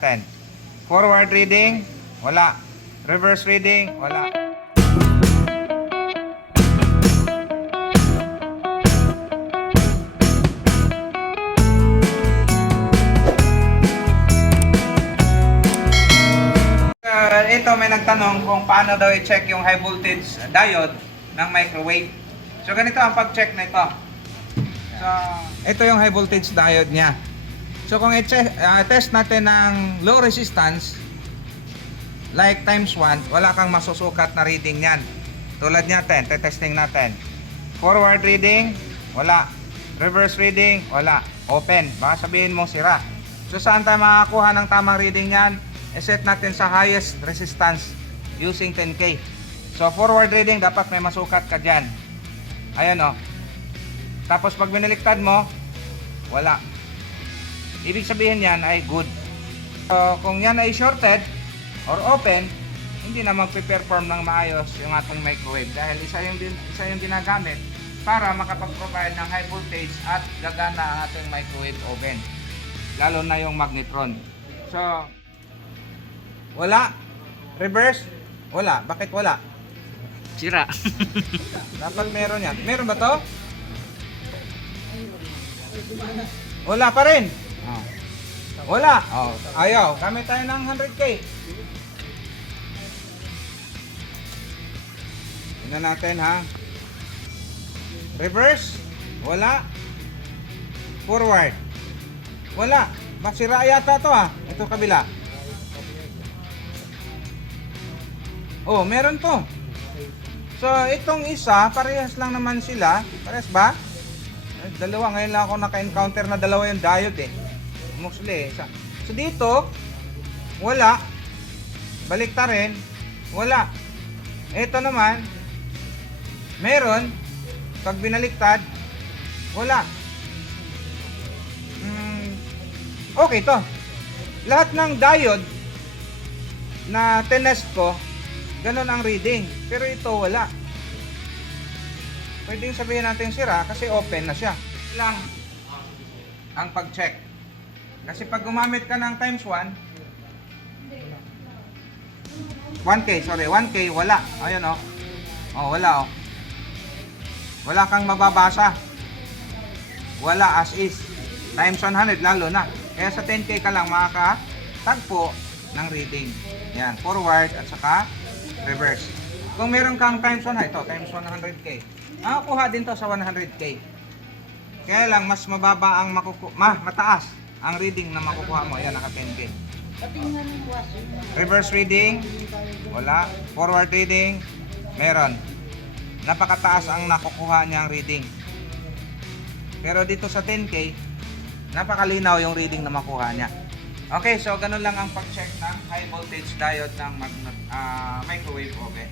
10. Forward reading, wala. Reverse reading, wala. Ito may nagtanong kung paano daw i-check yung high voltage diode ng microwave. So ganito ang pag-check na ito. So ito yung high voltage diode niya. So kung i-test natin ng low resistance like times 1, wala kang masusukat na reading niyan. Tulad niya 10, testing natin. Forward reading, wala. Reverse reading, wala. Open. Baka sabihin mo sira. So saan tayo makakuha ng tamang reading niyan? I-set natin sa highest resistance using 10K. So forward reading, dapat may masukat ka dyan. Ayan o. Tapos pag binaliktad mo, wala. Ibig sabihin yan ay good. So kung yan ay shorted or open, hindi na magpe-perform ng maayos yung ating microwave dahil isa yung ginagamit para makapag-provide ng high voltage at gagana ang ating microwave oven. Lalo na yung magnetron. So wala. Reverse, wala. Bakit wala? Sira. Dapat meron yan. Meron ba to? Wala pa rin. Oh. Wala. Oh, ayaw. Gamit tayo ng 100K. Tingnan natin ha. Reverse, wala. Forward, wala. Sira yata to ha. Ito kabila. Oh, meron to. So, itong isa, parehas lang naman sila. Parehas ba? Dalawa. Ngayon lang ako naka-encounter na dalawa yung diode eh. Mostly isa. So, dito, wala. Balikta rin, wala. Ito naman, meron. Pag binaliktad, wala. Okay to. Lahat ng diode na tinest ko, ganun ang reading. Pero ito wala. Pwedeng sabihin natin sira kasi open na siya. Lang ang pag-check. Kasi pag gumamit ka ng times 1, 1K, wala. Ayun o. Oh, wala o. Wala kang mababasa. Wala as is. Times 100 lalo na. Kaya sa 10K ka lang makakatagpo ng reading. Yan, forward at saka reverse. Kung meron kang times 100, ito, times 100K. Makakuha din to sa 100K. Kaya lang, mas mababa ang mataas ang reading na makukuha mo. Ayan, naka 10K. Reverse reading, wala. Forward reading, meron. Napakataas ang nakukuha niyang reading. Pero dito sa 10K, napakalinaw yung reading na makuha niya. Okay, so ganun lang ang pag-check ng high voltage diode ng microwave oven.